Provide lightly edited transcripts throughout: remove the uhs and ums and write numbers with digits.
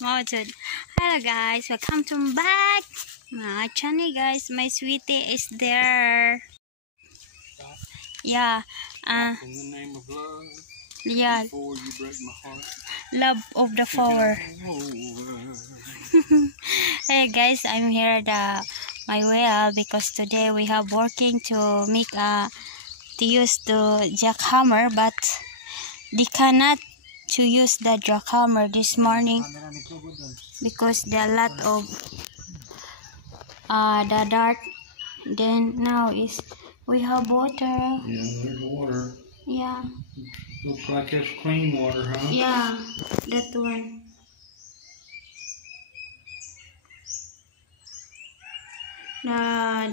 Mountain. Hello guys, welcome to back my channel guys. My sweetie is there. Yeah. In the name of love. Yeah. Before you break my heart. Love of the flower. Hey guys, I'm here at my well because today we have working to make to use the jackhammer, but they cannot to use the jackhammer this morning because there are a lot of the dark. Then now is we have water. Yeah, there's water. Yeah. Looks like it's clean water, huh? Yeah, that one.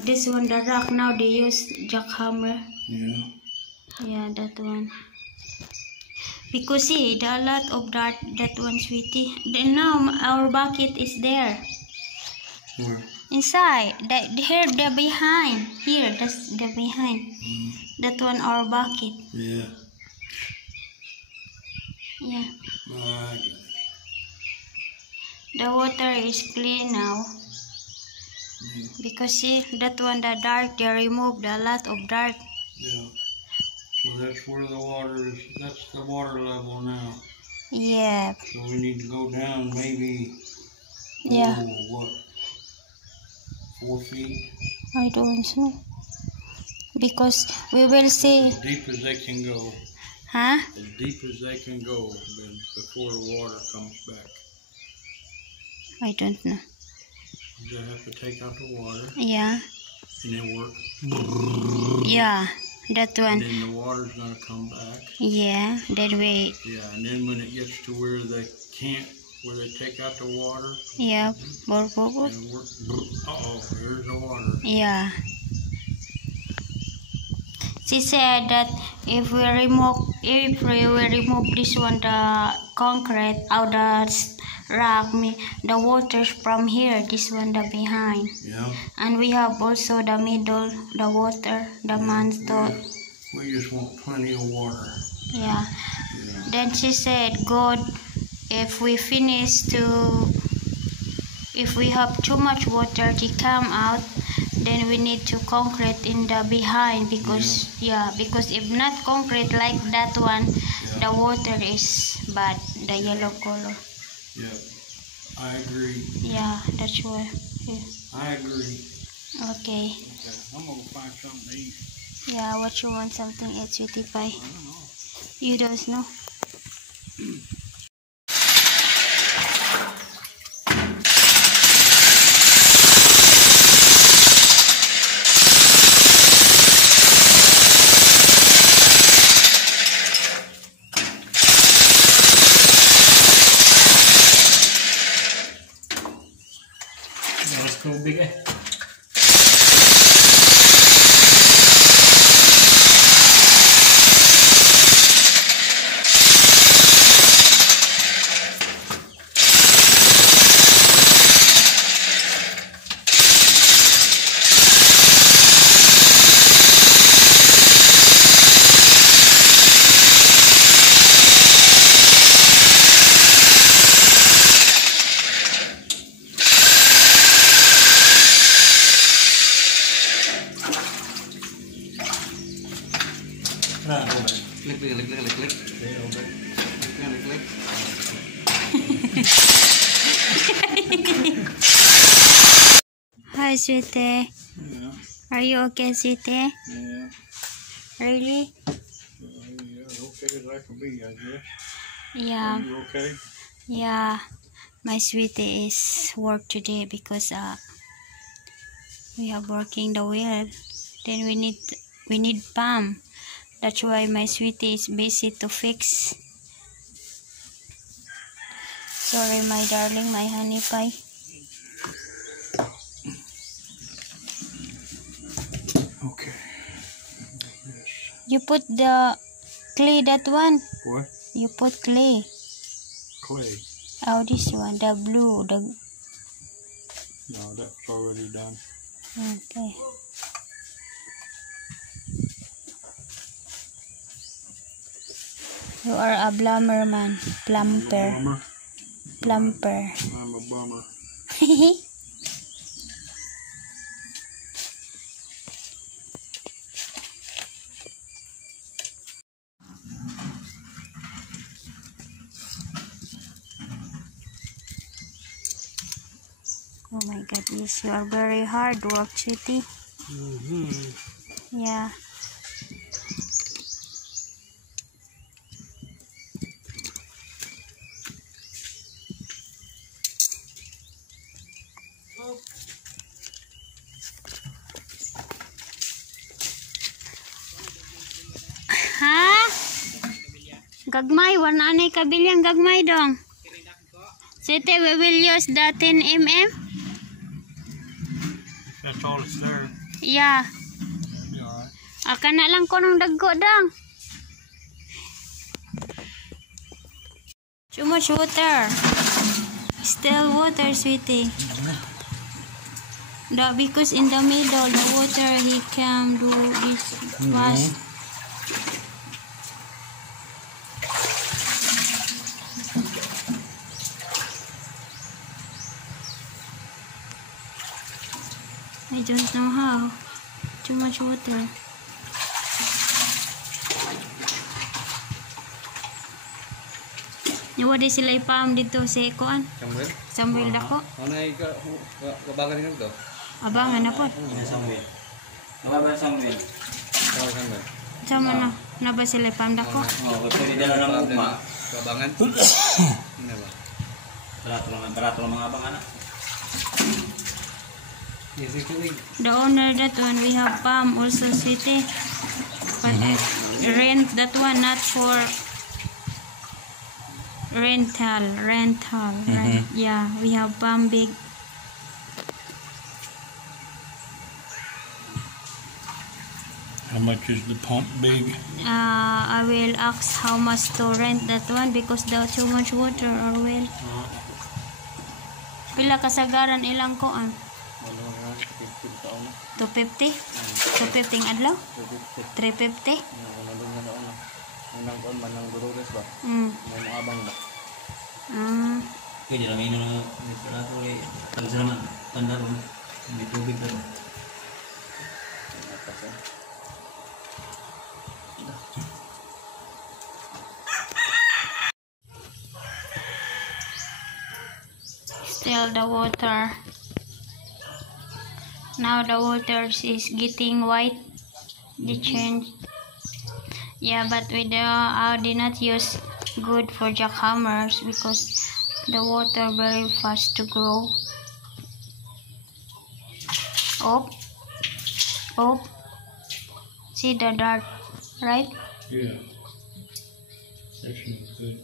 This one, the rock, now they use jackhammer. Yeah. Yeah, that one. Because see, there are a lot of that one, sweetie. Then now our bucket is there. Where? Inside. Here, the behind. Here, that's the behind. That one, our bucket. Yeah. Yeah. Right. The water is clean now. Yeah. Because see, that one, the dark, they removed a lot of dark. Yeah. So that's where the water is. That's the water level now. Yeah. So we need to go down maybe. Yeah. What? 4 feet? I don't know. Because we will see. As deep as they can go. Huh? As deep as they can go before the water comes back. I don't know. They have to take out the water. Yeah. And then work. Yeah, that one. And then the water's gonna come back. Yeah, then we. Yeah, and then when it gets to where they can't, where they take out the water. Yeah, and work. Uh-oh, there's the water. Yeah. She said that if we remove this one, the concrete out the rock, the water from here, this one the behind. Yeah. And we have also the middle, the water, the mantle. We just want plenty of water. Yeah. Yeah. Then she said, God, if we have too much water to come out, then we need to concrete in the behind because because if not concrete like that one, the water is bad, the yellow color. Yeah, I agree. Yeah, that's why. Yeah. I agree. Okay. I'm gonna find something to eat. Yeah, what you want, something to eat, sweetie pie? I don't know. You don't know? Let's go bigger. Klik. Hi, sweetie. Yeah. Are you okay, sweetie? Yeah. Really? Yeah, okay as I can be, I guess. Yeah. Are you okay? Yeah. My sweetie is work today because we are working the wheel. Then we need pump. That's why my sweetie is busy to fix. Sorry, my darling, my honey pie. Okay. Yes. You put the clay, that one. What? You put clay. Clay. Oh, this one, the blue. No, that's already done. Okay. You are a plumber man. Plumper. plumper. I'm a bummer. Oh my goodness, you are very hard work, sweetie. Yeah. Ha? Gagmay, wala na kabilyang gagmay dong. Sweetie, we will use the 10 mm. That's all it's there. Yeah. That'll be alright. Aka na lang ko ng dagko dong. Too much water. Still water, sweetie. No, because in the middle, the water, he can do this fast. I don't know how. Too much water. Wala sila ipam dito sa ikuan. Samuel? Samuel dako. Ano ay kabagan nyo to? Abangan na po. Samuel. Kabagan Samuel. Kabagan Samuel. Sama na. Na ba sila ipam dako? Oo, pwede dala ng ugma. Kabangan? Ano ba? Barato lang mga abangan na. Yes, The owner that one we have palm also sweetie. But rent that one not for rental. Right? Yeah, we have palm big. How much is the pump big? I will ask how much to rent that one because there's too much water or well. Pila kasagaran ilang koan? 250? 250 ang adlaw? 350? Unang koon man ng Dolores ba? May mga abang ba? Kaya lang ino na barato ay tagsama tanda ron. May tubig pa ron. Still the water. Now the water is getting white. The change. Yeah, but we did not use good for jackhammers because the water very fast to grow. Up. See the dark, right? Yeah. That's no good.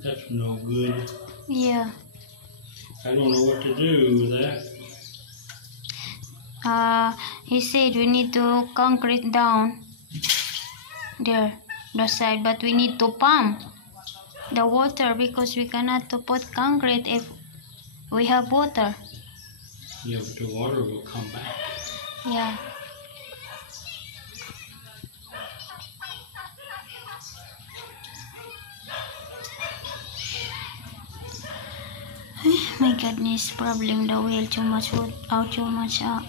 That's no good. Yeah. I don't know what to do with that. He said we need to concrete down there, the side, but we need to pump the water because we cannot to put concrete if we have water. Yeah, but the water will come back. Yeah. My goodness, problem the wheel too much wood out, too much out.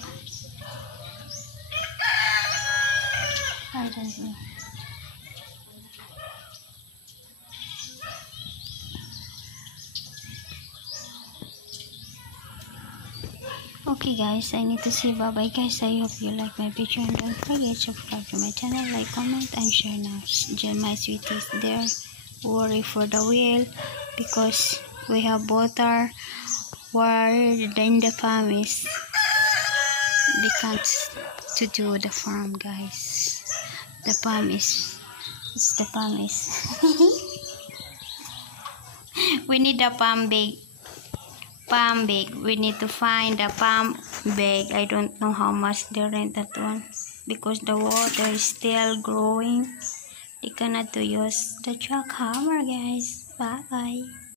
I don't know. Okay guys, I need to say bye bye guys. I hope you like my video and don't forget to subscribe to my channel, like, comment and share now. Join my sweeties there. Worry for the wheel because we have water where in the farm is. They can't to do the farm guys. The palm is we need a palm bag. We need to find a palm bag. I don't know how much they rent that one because the water is still growing. They cannot use the jackhammer guys. Bye.